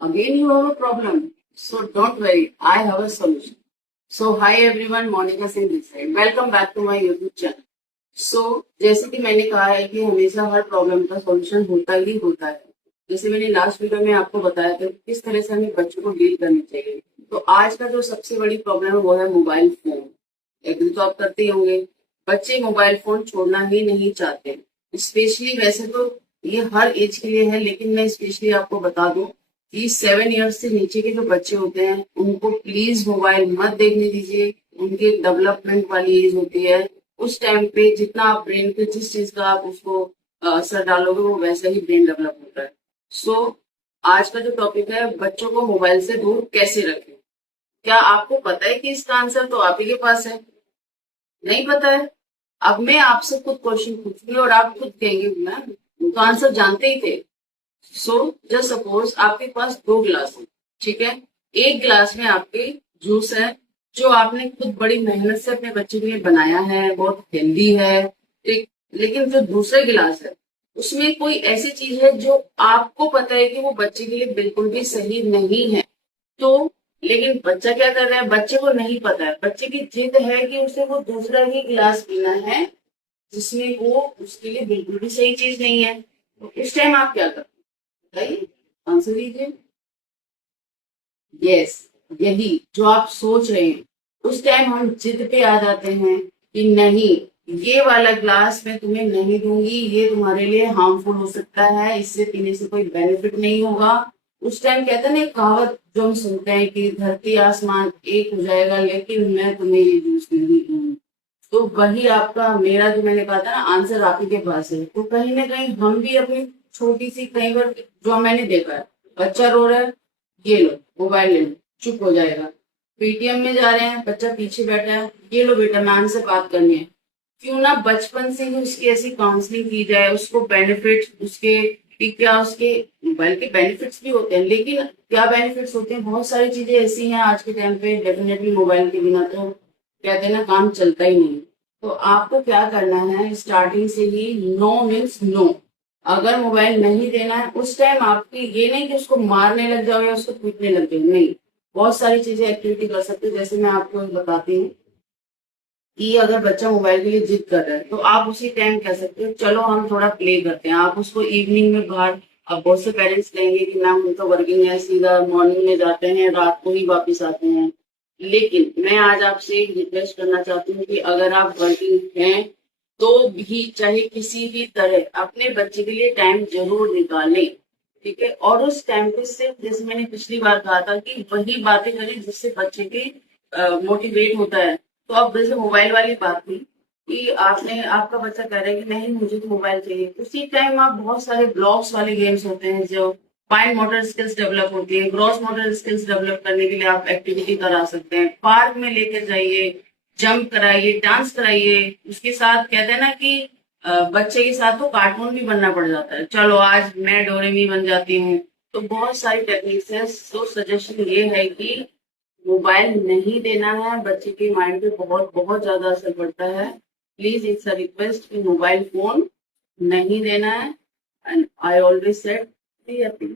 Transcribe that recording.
Again, you have a problem. So don't worry, I have a solution. So hi everyone, Monica Singh this side. Welcome back to my YouTube channel. So जैसे कि मैंने कहा है कि हमेशा हर problem का solution होता ही होता है। जैसे मैंने लास्ट वीडियो में आपको बताया था कि किस तरह से हमें बच्चों को डील करनी चाहिए। तो आज का जो सबसे बड़ी प्रॉब्लम है वो है मोबाइल फोन। एग्री तो आप करते ही होंगे, बच्चे मोबाइल फोन छोड़ना ही नहीं चाहते। स्पेशली वैसे तो ये हर एज के लिए है, लेकिन मैं स्पेशली आपको बता दूं कि 7 इयर्स से नीचे के जो बच्चे होते हैं उनको प्लीज मोबाइल मत देखने दीजिए। उनके डेवलपमेंट वाली एज होती है, उस टाइम पे जितना आप ब्रेन पे जिस चीज का आप उसको असर डालोगे वो वैसा ही ब्रेन डेवलप होता है। सो आज का जो टॉपिक है, बच्चों को मोबाइल से दूर कैसे रखें। क्या आपको पता है कि इसका आंसर तो आप ही के पास है? नहीं पता है? अब मैं आपसे खुद क्वेश्चन पूछूंगी और आप खुद कहेंगे मैम तो आंसर जानते ही थे। सो जस्ट सपोज आपके पास 2 गिलास है, ठीक है। एक गिलास में आपके जूस है जो आपने खुद बड़ी मेहनत से अपने बच्चे के लिए बनाया है, बहुत हेल्दी है, ठीक। लेकिन जो दूसरे गिलास है उसमें कोई ऐसी चीज है जो आपको पता है कि वो बच्चे के लिए बिल्कुल भी सही नहीं है। तो लेकिन बच्चा क्या कर रहा है, बच्चे को नहीं पता है, बच्चे की जिद है कि उसे वो दूसरा ही गिलास पीना है जिसमें वो उसके लिए बिल्कुल भी सही चीज नहीं है। तो इस टाइम आप क्या करते हैं बताइए, आंसर दीजिए। यस, यही जो आप सोच रहे हैं। उस टाइम हम जिद पे आ जाते हैं कि नहीं, ये वाला ग्लास मैं तुम्हें नहीं दूंगी, ये तुम्हारे लिए हार्मफुल हो सकता है, इससे पीने से कोई बेनिफिट नहीं होगा। उस टाइम कहते हैं ना, एक कहावत जो हम सुनते हैं कि धरती आसमान एक हो जाएगा लेकिन मैं तुम्हें ये जूस नहीं दूंगी। तो वही आपका मेरा जो मैंने कहा था ना, आंसर आप ही के पास है। तो कहीं ना कहीं हम भी अपनी छोटी सी, कई बार जो मैंने देखा है, बच्चा रो रहा है, ये लो मोबाइल ले लो, चुप हो जाएगा। पेटीएम में जा रहे हैं, बच्चा पीछे बैठा है, ये लो बेटा मैम से बात करनी है। क्यों ना बचपन से ही उसकी ऐसी काउंसलिंग की जाए, उसको बेनिफिट उसके क्या उसके मोबाइल के बेनिफिट्स भी होते हैं, लेकिन क्या बेनिफिट्स होते हैं, बहुत सारी चीजें ऐसी हैं आज के टाइम पे। डेफिनेटली मोबाइल के बिना तो कहते हैं ना काम चलता ही नहीं। तो आपको क्या करना है, स्टार्टिंग से ही नो मीन्स नो। अगर मोबाइल नहीं देना है उस टाइम आपकी ये नहीं कि उसको मारने लग जाओ या उसको पीटने लग जाओ, नहीं। बहुत सारी चीजें एक्टिविटी कर सकते हो। जैसे मैं आपको बताती हूँ कि अगर बच्चा मोबाइल के लिए जिद कर रहा है तो आप उसी टाइम कह सकते हो चलो हम थोड़ा प्ले करते हैं। आप उसको इवनिंग में बाहर, अब बहुत से पेरेंट्स कहेंगे कि मैम हम तो वर्किंग है, सीधा मॉर्निंग में जाते हैं, रात को ही वापस आते हैं। लेकिन मैं आज आपसे रिक्वेस्ट करना चाहती हूँ कि अगर आप वर्किंग हैं तो भी चाहे किसी भी तरह अपने बच्चे के लिए टाइम जरूर निकालें, ठीक है। और उस टाइम पे सिर्फ, जैसे मैंने पिछली बार कहा था, कि वही बातें करें जिससे बच्चे के मोटिवेट होता है। तो अब जैसे मोबाइल वाली बात थी कि आपने, आपका बच्चा कह रहा है कि नहीं मुझे तो मोबाइल चाहिए, उसी टाइम आप बहुत सारे ब्लॉक्स वाले गेम्स होते हैं जो फाइन मोटर स्किल्स डेवलप होती है, ग्रॉस मोटर स्किल्स डेवलप करने के लिए आप एक्टिविटी करा सकते हैं। पार्क में लेकर जाइए, जंप कराइए, डांस कराइए। उसके साथ कहते हैं ना कि बच्चे के साथ तो कार्टून भी बनना पड़ जाता है, चलो आज मैं डोरेमी बन जाती हूँ। तो बहुत सारी टेक्निक्स है। तो सजेशन ये है कि मोबाइल नहीं देना है, बच्चे के माइंड पे बहुत बहुत ज्यादा असर पड़ता है। प्लीज इट्स अ रिक्वेस्ट कि मोबाइल फोन नहीं देना है। And I always said be happy.